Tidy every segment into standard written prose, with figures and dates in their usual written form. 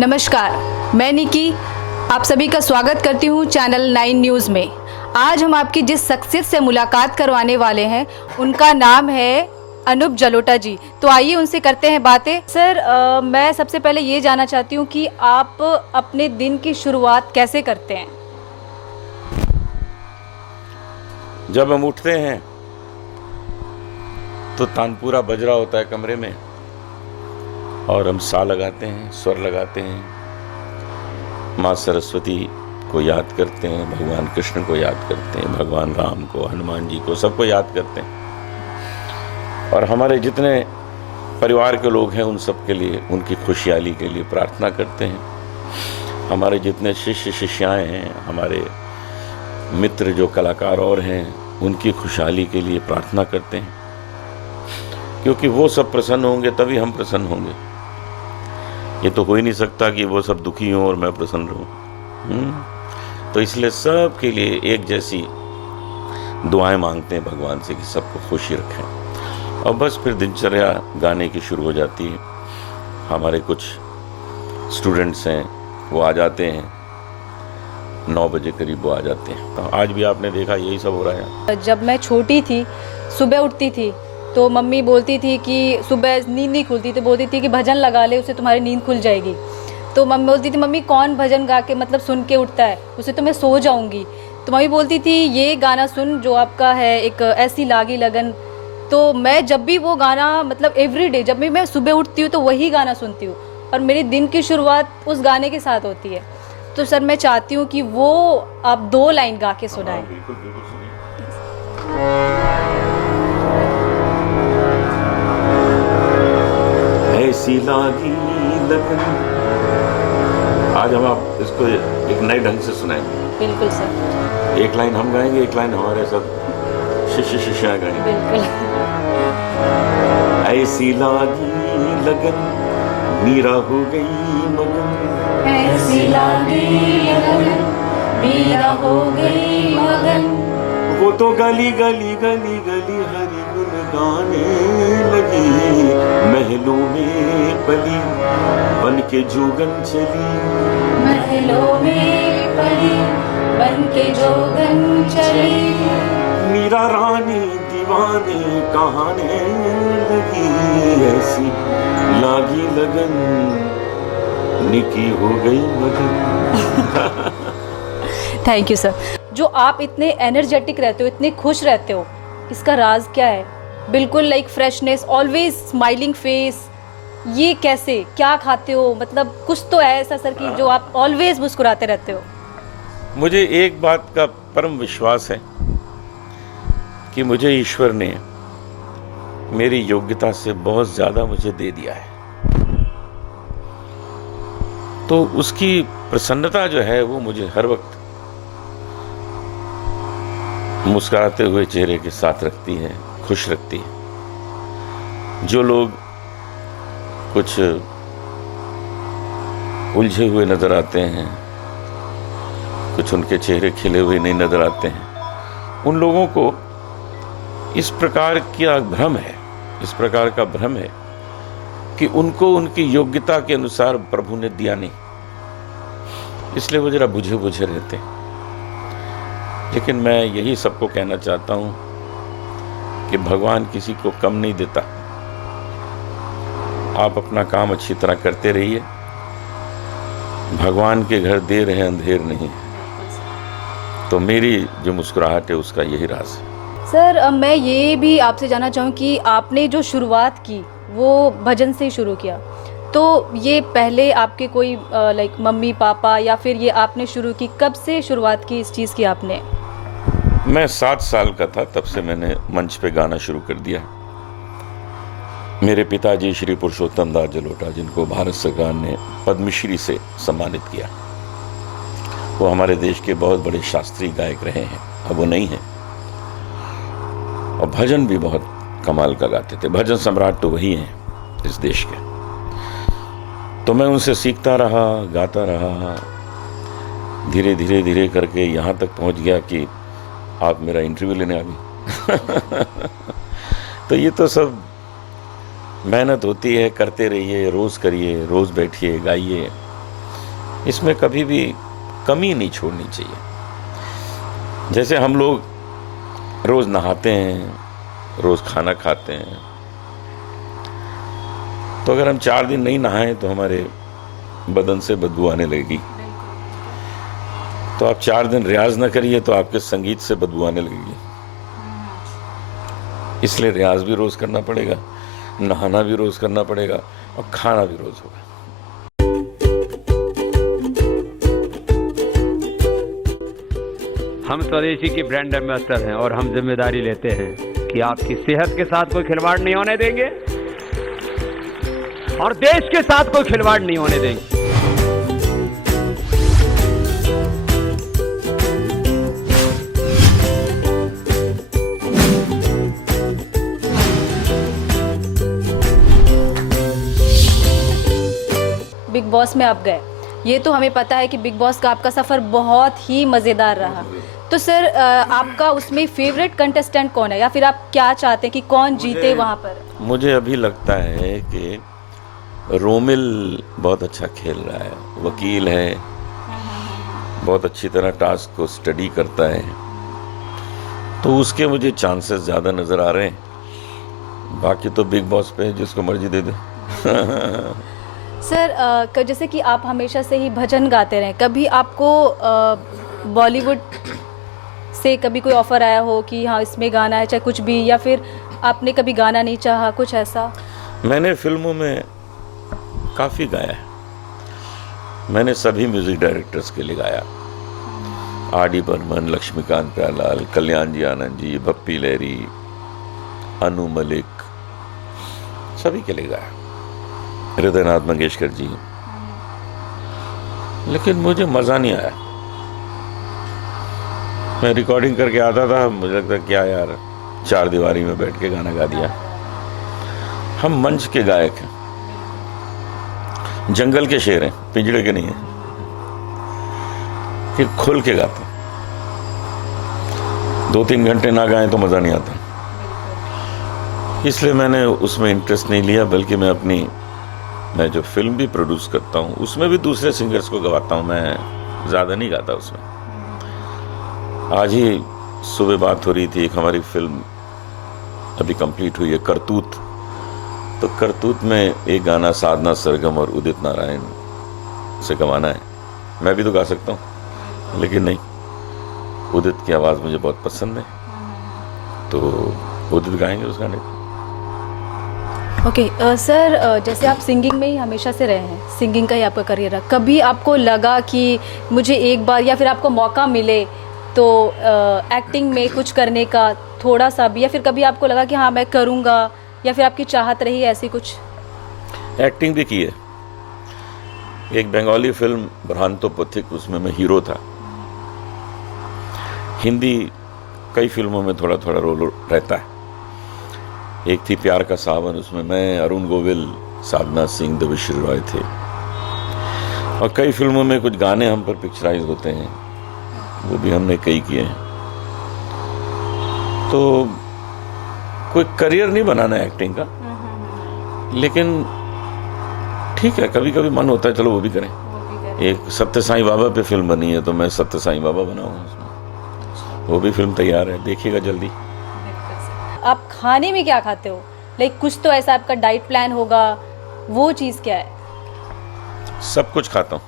नमस्कार, मैं निकी आप सभी का स्वागत करती हूँ चैनल 9 न्यूज़ में। आज हम आपकी जिस शख्सियत से मुलाकात करवाने वाले हैं उनका नाम है अनूप जलोटा जी। तो आइए उनसे करते हैं बातें। सर, मैं सबसे पहले ये जानना चाहती हूँ कि आप अपने दिन की शुरुआत कैसे करते हैं? जब हम उठते हैं तो तानपुरा बज रहा होता है कमरे में और हम सा लगाते हैं, स्वर लगाते हैं, माँ सरस्वती को याद करते हैं, भगवान कृष्ण को याद करते हैं, भगवान राम को, हनुमान जी को, सबको याद करते हैं और हमारे जितने परिवार के लोग हैं उन सब के लिए, उनकी खुशहाली के लिए प्रार्थना करते हैं। हमारे जितने शिष्य शिष्याएं हैं, हमारे मित्र जो कलाकार और हैं, उनकी खुशहाली के लिए प्रार्थना करते हैं, क्योंकि वो सब प्रसन्न होंगे तभी हम प्रसन्न होंगे। ये तो हो ही नहीं सकता कि वो सब दुखी हों और मैं प्रसन्न रहूं। तो इसलिए सब के लिए एक जैसी दुआएं मांगते हैं भगवान से कि सबको खुशी रखें। और बस फिर दिनचर्या गाने की शुरू हो जाती है। हमारे कुछ स्टूडेंट्स हैं, वो आ जाते हैं 9 बजे करीब, वो आ जाते हैं। तो आज भी आपने देखा यही सब हो रहा है। जब मैं छोटी थी, सुबह उठती थी तो मम्मी बोलती थी कि सुबह नींद नहीं खुलती तो बोलती थी कि भजन लगा ले, उससे तुम्हारी नींद खुल जाएगी। तो मम्मी बोलती थी, मम्मी कौन भजन गा के मतलब सुन के उठता है, उससे तो मैं सो जाऊंगी। तो मम्मी बोलती थी ये गाना सुन जो आपका है एक ऐसी लागी लगन। तो मैं जब भी वो गाना मतलब एवरीडे जब भी मैं सुबह उठती हूँ तो वही गाना सुनती हूँ और मेरे दिन की शुरुआत उस गाने के साथ होती है। तो सर मैं चाहती हूँ कि वो आप 2 लाइन गा के सुनाएं। बिल्कुल बिल्कुल सुनिए। ऐसी लागी लगन। आज हम आप इसको एक नए ढंग से सुनाएंगे। बिल्कुल सर। एक लाइन हम गाएंगे, एक लाइन हमारे सब शिष्य शिष्या गाएंगे। बिल्कुल। ऐसी लागी लगन, मीरा हो गई मगन। ऐसी लागी लगन, मीरा हो गई मगन। वो तो गली गली गली गली हरि गुण गाने लगी, महलों में पली बन के जोगन चली। महलों में पली बन के जोगन चली। मीरा रानी दीवाने कहाने लगी, ऐसी लागी लगन, निकी हो गई मगन। Thank you sir. जो आप इतने एनर्जेटिक रहते हो, इतने खुश रहते हो, इसका राज क्या है? बिल्कुल like freshness, always smiling face, ये कैसे, क्या खाते हो? मतलब कुछ तो है ऐसा सर कि जो आप ऑलवेज मुस्कुराते रहते हो। मुझे एक बात का परम विश्वास है कि मुझे ईश्वर ने मेरी योग्यता से बहुत ज्यादा मुझे दे दिया है। तो उसकी प्रसन्नता जो है वो मुझे हर वक्त मुस्कुराते हुए चेहरे के साथ रखती है, खुश रखती है। जो लोग कुछ उलझे हुए नजर आते हैं, कुछ उनके चेहरे खिले हुए नहीं नजर आते हैं, उन लोगों को इस प्रकार का भ्रम है, इस प्रकार का भ्रम है कि उनको उनकी योग्यता के अनुसार प्रभु ने दिया नहीं, इसलिए वो जरा बुझे बुझे रहते हैं। लेकिन मैं यही सबको कहना चाहता हूं कि भगवान किसी को कम नहीं देता। आप अपना काम अच्छी तरह करते रहिए। भगवान के घर देर है अंधेर नहीं। तो मेरी जो मुस्कुराहट है उसका यही राज है। सर मैं ये भी आपसे जानना चाहूँ कि आपने जो शुरुआत की वो भजन से ही शुरू किया, तो ये पहले आपके कोई लाइक मम्मी पापा या फिर ये आपने शुरू की, कब से शुरुआत की इस चीज़ की आपने? मैं 7 साल का था तब से मैंने मंच पे गाना शुरू कर दिया। मेरे पिताजी श्री पुरुषोत्तम दास जलोटा, जिनको भारत सरकार ने पद्मश्री से सम्मानित किया, वो हमारे देश के बहुत बड़े शास्त्रीय गायक रहे हैं। अब वो नहीं हैं और भजन भी बहुत कमाल का गाते थे। भजन सम्राट तो वही हैं इस देश के। तो मैं उनसे सीखता रहा, गाता रहा, धीरे धीरे धीरे करके यहाँ तक पहुँच गया कि आप मेरा इंटरव्यू लेने आ गए। तो ये तो सब मेहनत होती है, करते रहिए, रोज़ करिए, रोज़ बैठिए, गाइए, इसमें कभी भी कमी नहीं छोड़नी चाहिए। जैसे हम लोग रोज़ नहाते हैं, रोज़ खाना खाते हैं, तो अगर हम 4 दिन नहीं नहाएं तो हमारे बदन से बदबू आने लगेगी। तो आप 4 दिन रियाज ना करिए तो आपके संगीत से बदबू आने लगेगी। इसलिए रियाज भी रोज़ करना पड़ेगा, नहाना भी रोज़ करना पड़ेगा और खाना भी रोज़ होगा। हम स्वदेशी की ब्रांड एम्बेसडर हैं और हम जिम्मेदारी लेते हैं कि आपकी सेहत के साथ कोई खिलवाड़ नहीं होने देंगे और देश के साथ कोई खिलवाड़ नहीं होने देंगे। बिग बॉस में आप गए, ये तो हमें पता है कि बिग बॉस का आपका सफ़र बहुत ही मज़ेदार रहा। तो सर आपका उसमें फेवरेट कंटेस्टेंट कौन है, या फिर आप क्या चाहते हैं कि कौन जीते वहाँ पर? मुझे अभी लगता है कि रोमिल बहुत अच्छा खेल रहा है, वकील है, बहुत अच्छी तरह टास्क को स्टडी करता है, तो उसके मुझे चांसेस ज़्यादा नज़र आ रहे हैं। बाकी तो बिग बॉस पे जिसको मर्जी दे दे। सर जैसे कि आप हमेशा से ही भजन गाते रहे, कभी आपको बॉलीवुड से कभी कोई ऑफ़र आया हो कि हाँ इसमें गाना है, चाहे कुछ भी, या फिर आपने कभी गाना नहीं चाहा, कुछ ऐसा? मैंने फिल्मों में काफ़ी गाया है। मैंने सभी म्यूज़िक डायरेक्टर्स के लिए गाया, आर.डी. बर्मन, लक्ष्मीकांत प्यारेलाल, कल्याण जी आनंद जी, भप्पी लहरी, अनु मलिक, सभी के लिए गाया, हृदयनाथ मंगेशकर जी। लेकिन मुझे मज़ा नहीं आया। मैं रिकॉर्डिंग करके आता था, मुझे लगता क्या यार 4 दीवारी में बैठ के गाना गा दिया। हम मंच के गायक हैं, जंगल के शेर हैं, पिंजड़े के नहीं हैं, कि खुल के गाते हैं। 2-3 घंटे ना गाएं तो मज़ा नहीं आता। इसलिए मैंने उसमें इंटरेस्ट नहीं लिया, बल्कि मैं जो फिल्म भी प्रोड्यूस करता हूँ उसमें भी दूसरे सिंगर्स को गवाता हूँ, मैं ज़्यादा नहीं गाता उसमें। आज ही सुबह बात हो रही थी, एक हमारी फिल्म अभी कंप्लीट हुई है, करतूत। तो करतूत में एक गाना साधना सरगम और उदित नारायण से गवाना है। मैं भी तो गा सकता हूँ, लेकिन नहीं, उदित की आवाज़ मुझे बहुत पसंद है, तो उदित गाएंगे उस गाने को। ओके सर जैसे आप सिंगिंग में ही हमेशा से रहे हैं, सिंगिंग का ही आपका करियर है, कभी आपको लगा कि मुझे एक बार या फिर आपको मौका मिले तो एक्टिंग में कुछ करने का थोड़ा सा भी, या फिर कभी आपको लगा कि हाँ मैं करूँगा, या फिर आपकी चाहत रही ऐसी कुछ? एक्टिंग भी की है। एक बंगाली फिल्म भ्रांतो पथिक, उसमें मैं हीरो था। हिंदी कई फिल्मों में थोड़ा थोड़ा रोल रहता है। एक थी प्यार का सावन, उसमें मैं, अरुण गोविल, साधना सिंह, देवश्री रॉय थे। और कई फिल्मों में कुछ गाने हम पर पिक्चराइज होते हैं, वो भी हमने कई किए हैं। तो कोई करियर नहीं बनाना है एक्टिंग का, लेकिन ठीक है, कभी कभी मन होता है चलो वो भी करें। एक सत्य साईं बाबा पे फिल्म बनी है, तो मैं सत्य साईं बाबा बनाऊंगा उसमें। वो भी फिल्म तैयार है, देखिएगा जल्दी। आप खाने में क्या खाते हो? लाइक कुछ तो ऐसा आपका डाइट प्लान होगा, वो चीज़ क्या है? सब कुछ खाता हूँ।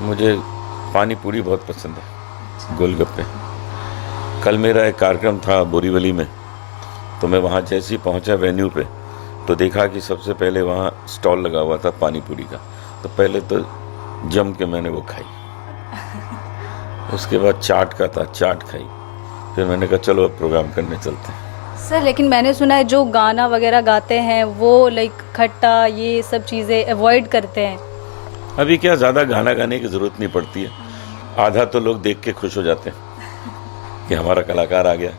मुझे पानी पूरी बहुत पसंद है, गोलगप्पे। कल मेरा एक कार्यक्रम था बोरीवली में, तो मैं वहाँ जैसे ही पहुँचा वेन्यू पे, तो देखा कि सबसे पहले वहाँ स्टॉल लगा हुआ था पानी पूरी का। तो पहले तो जम के मैंने वो खाई, उसके बाद चाट का था, चाट खाई। फिर मैंने कहा चलो अब प्रोग्राम करने चलते हैं। सर लेकिन मैंने सुना है जो गाना वगैरह गाते हैं वो लाइक खट्टा ये सब चीज़ें अवॉइड करते हैं। अभी क्या ज़्यादा गाना गाने की ज़रूरत नहीं पड़ती है, आधा तो लोग देख के खुश हो जाते हैं कि हमारा कलाकार आ गया।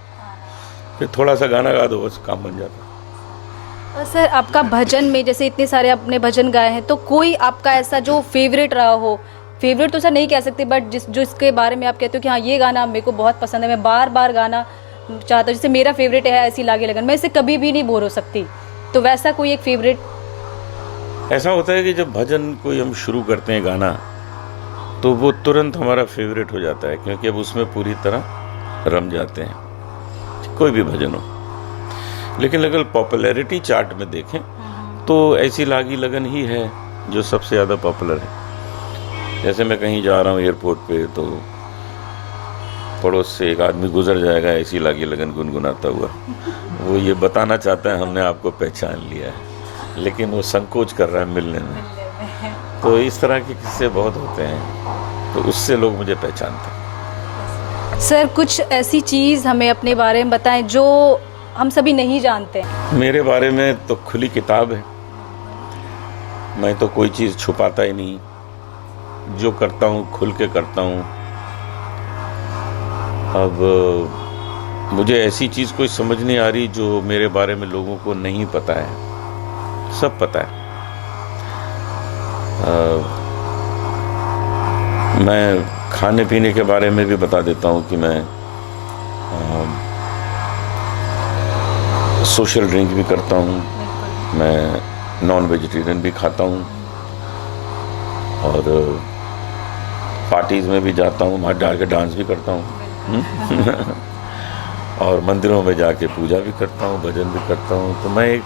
फिर थोड़ा सा गाना गा दो, बस काम बन जाता है। और सर आपका भजन में जैसे इतने सारे अपने भजन गाए हैं, तो कोई आपका ऐसा जो फेवरेट रहा हो? फेवरेट तो सर नहीं कह सकते, बट जो इसके बारे में आप कहते हो कि हाँ ये गाना मेरे को बहुत पसंद है, मैं बार बार गाना चाहता हूँ, जैसे मेरा फेवरेट है ऐसी लागे लगन, मैं इसे कभी भी नहीं बोर हो सकती, तो वैसा कोई एक फेवरेट? ऐसा होता है कि जब भजन कोई हम शुरू करते हैं गाना, तो वो तुरंत हमारा फेवरेट हो जाता है, क्योंकि अब उसमें पूरी तरह रम जाते हैं, कोई भी भजन हो। लेकिन अगर पॉपुलैरिटी चार्ट में देखें तो ऐसी लागी लगन ही है जो सबसे ज़्यादा पॉपुलर है। जैसे मैं कहीं जा रहा हूँ एयरपोर्ट पे, तो पड़ोस से एक आदमी गुजर जाएगा ऐसी लागी लगन गुनगुनाता हुआ, वो ये बताना चाहता है हमने आपको पहचान लिया है, लेकिन वो संकोच कर रहा है मिलने में। तो इस तरह के किस्से बहुत होते हैं, तो उससे लोग मुझे पहचानते हैं। सर कुछ ऐसी चीज़ हमें अपने बारे में बताएं जो हम सभी नहीं जानते हैं। मेरे बारे में तो खुली किताब है, मैं तो कोई चीज़ छुपाता ही नहीं, जो करता हूँ खुल के करता हूँ। अब मुझे ऐसी चीज़ कोई समझ नहीं आ रही जो मेरे बारे में लोगों को नहीं पता है, सब पता है। मैं खाने पीने के बारे में भी बता देता हूँ कि मैं सोशल ड्रिंक भी करता हूँ, मैं नॉन वेजिटेरियन भी खाता हूँ, और पार्टीज़ में भी जाता हूँ, वहाँ जाके डांस भी करता हूँ और मंदिरों में जाके पूजा भी करता हूँ, भजन भी करता हूँ। तो मैं एक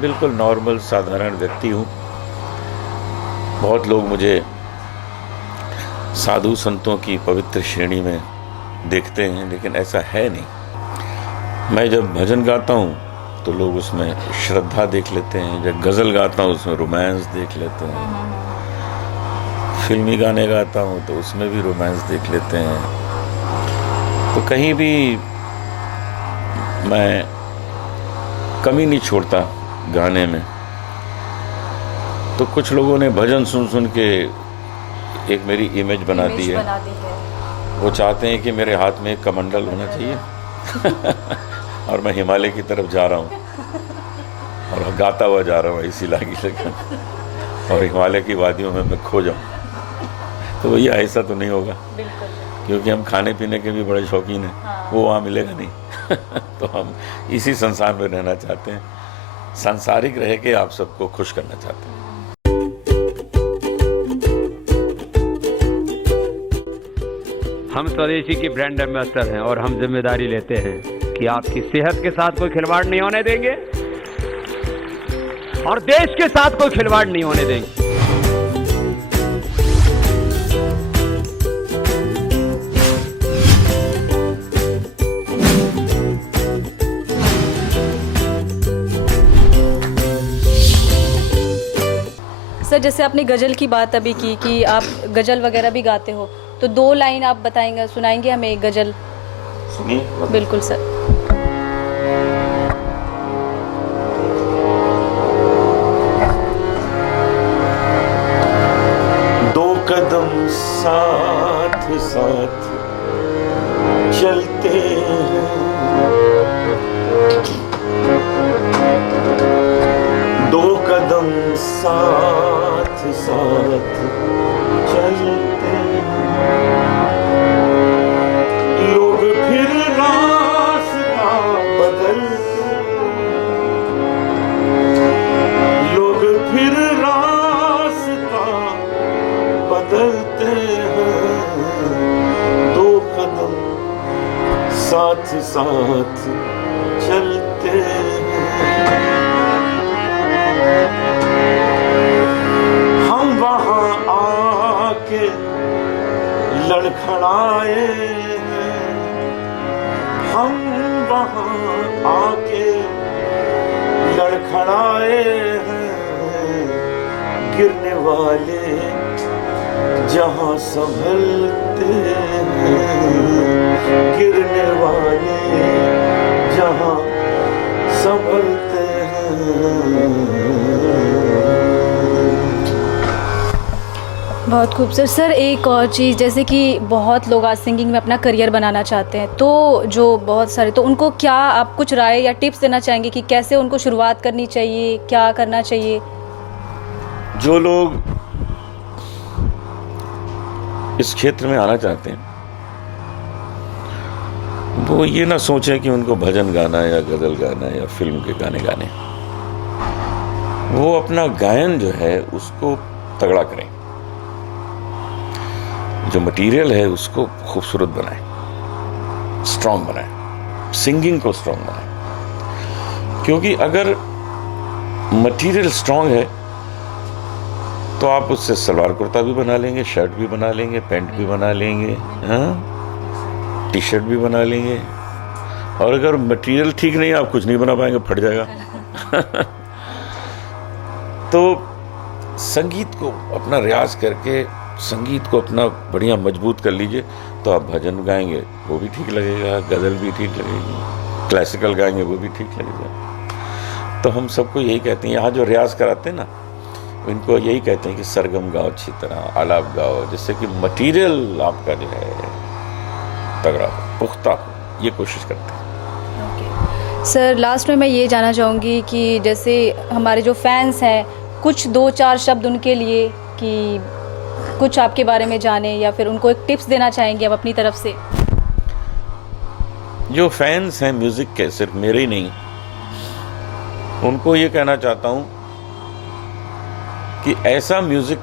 बिल्कुल नॉर्मल साधारण व्यक्ति हूँ। बहुत लोग मुझे साधु संतों की पवित्र श्रेणी में देखते हैं, लेकिन ऐसा है नहीं। मैं जब भजन गाता हूँ तो लोग उसमें श्रद्धा देख लेते हैं, जब गज़ल गाता हूँ उसमें रोमांस देख लेते हैं, फिल्मी गाने गाता हूँ तो उसमें भी रोमांस देख लेते हैं। तो कहीं भी मैं कमी नहीं छोड़ता गाने में। तो कुछ लोगों ने भजन सुन सुन के एक मेरी इमेज बना दी है। वो चाहते हैं कि मेरे हाथ में एक कमंडल होना चाहिए और मैं हिमालय की तरफ जा रहा हूँ और गाता हुआ जा रहा हूँ इसी लागी लगन, और हिमालय की वादियों में मैं खो जाऊँ। तो भैया ऐसा तो नहीं होगा, क्योंकि हम खाने पीने के भी बड़े शौकीन हैं। हाँ। वो वहाँ मिलेगा नहीं तो हम इसी संसार में रहना चाहते हैं, सांसारिक रह के आप सबको खुश करना चाहते हैं। हम स्वदेशी की ब्रांड एम्बेसडर हैं और हम जिम्मेदारी लेते हैं कि आपकी सेहत के साथ कोई खिलवाड़ नहीं होने देंगे और देश के साथ कोई खिलवाड़ नहीं होने देंगे। सर जैसे आपने गज़ल की बात अभी की कि आप गज़ल वगैरह भी गाते हो, तो 2 लाइन आप बताएंगे, सुनाएंगे हमें एक गज़ल? सुनिए। बिल्कुल सर। दो कदम साथ साथ चलते हैं, दो कदम साथ साथ चलते हैं, लोग फिर रास्ता बदलते हैं, लोग फिर रास्ता बदलते हैं, दो कदम साथ साथ चलते हैं। हम वहाँ आके लड़खड़ाए हैं, हम वहाँ आके लड़खड़ाए हैं, गिरने वाले जहाँ संभलते हैं, गिरने वाले जहाँ संभलते हैं। बहुत खूबसूरत सर। एक और चीज़, जैसे कि बहुत लोग आज सिंगिंग में अपना करियर बनाना चाहते हैं, तो जो बहुत सारे, तो उनको क्या आप कुछ राय या टिप्स देना चाहेंगे कि कैसे उनको शुरुआत करनी चाहिए, क्या करना चाहिए? जो लोग इस क्षेत्र में आना चाहते हैं वो ये ना सोचें कि उनको भजन गाना या गज़ल गाना या फिल्म के गाने गाने। वो अपना गायन जो है उसको तगड़ा करें, जो मटेरियल है उसको खूबसूरत बनाएं, स्ट्रांग बनाएं, सिंगिंग को स्ट्रांग बनाएं। क्योंकि अगर मटेरियल स्ट्रांग है तो आप उससे सलवार कुर्ता भी बना लेंगे, शर्ट भी बना लेंगे, पैंट भी बना लेंगे, हाँ, टी शर्ट भी बना लेंगे। और अगर मटेरियल ठीक नहीं है, आप कुछ नहीं बना पाएंगे, फट जाएगा। तो संगीत को अपना रियाज करके संगीत को अपना बढ़िया मजबूत कर लीजिए, तो आप भजन गाएंगे वो भी ठीक लगेगा, गज़ल भी ठीक लगेगी, क्लासिकल गाएंगे वो भी ठीक लगेगा। तो हम सबको यही कहते हैं, यहाँ जो रियाज कराते हैं ना, इनको यही कहते हैं कि सरगम गाओ अच्छी तरह, आलाप गाओ, जिससे कि मटेरियल आपका जो है तगड़ा हो, पुख्ता हो, ये कोशिश करते हैं। सर लास्ट में मैं ये जानना चाहूँगी कि जैसे हमारे जो फैंस हैं, कुछ 2-4 शब्द उनके लिए कि कुछ आपके बारे में जाने, या फिर उनको एक टिप्स देना चाहेंगे आप अपनी तरफ से? जो फैंस हैं म्यूज़िक के, सिर्फ मेरे ही नहीं, उनको ये कहना चाहता हूँ कि ऐसा म्यूज़िक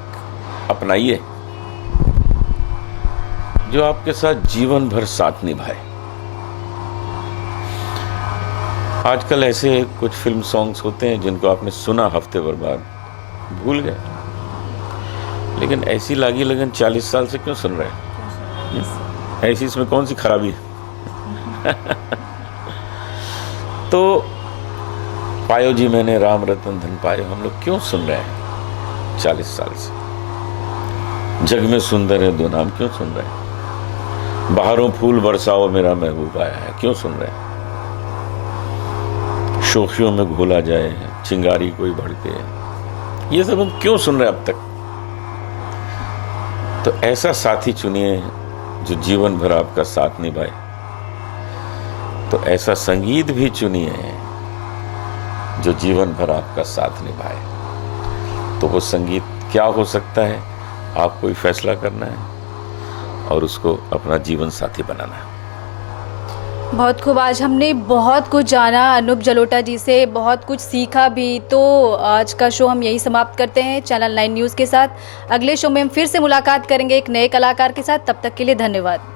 अपनाइए जो आपके साथ जीवन भर साथ निभाए। आजकल ऐसे कुछ फिल्म सॉन्ग्स होते हैं जिनको आपने सुना, हफ्ते भर बाद भूल गए, लेकिन ऐसी लागी लगन 40 साल से क्यों सुन रहे हैं? ऐसी इसमें कौन सी खराबी है? तो पायो जी मैंने राम रतन धन पायो, हम लोग क्यों सुन रहे हैं 40 साल से? जग में सुंदर है दो नाम क्यों सुन रहे हैं? बाहरों फूल बरसाओ मेरा महबूब आया है क्यों सुन रहे हैं? शोखियों में घोला जाए चिंगारी कोई भड़के, ये सब हम क्यों सुन रहे हैं अब तक? तो ऐसा साथी चुनिए जो जीवन भर आपका साथ निभाए। तो ऐसा संगीत भी चुनिए जो जीवन भर आपका साथ निभाए। तो वो संगीत क्या हो सकता है, आपको ही फैसला करना है और उसको अपना जीवन साथी बनाना है। बहुत खूब, आज हमने बहुत कुछ जाना अनूप जलोटा जी से, बहुत कुछ सीखा भी। तो आज का शो हम यही समाप्त करते हैं चैनल 9 न्यूज़ के साथ। अगले शो में हम फिर से मुलाकात करेंगे एक नए कलाकार के साथ। तब तक के लिए धन्यवाद।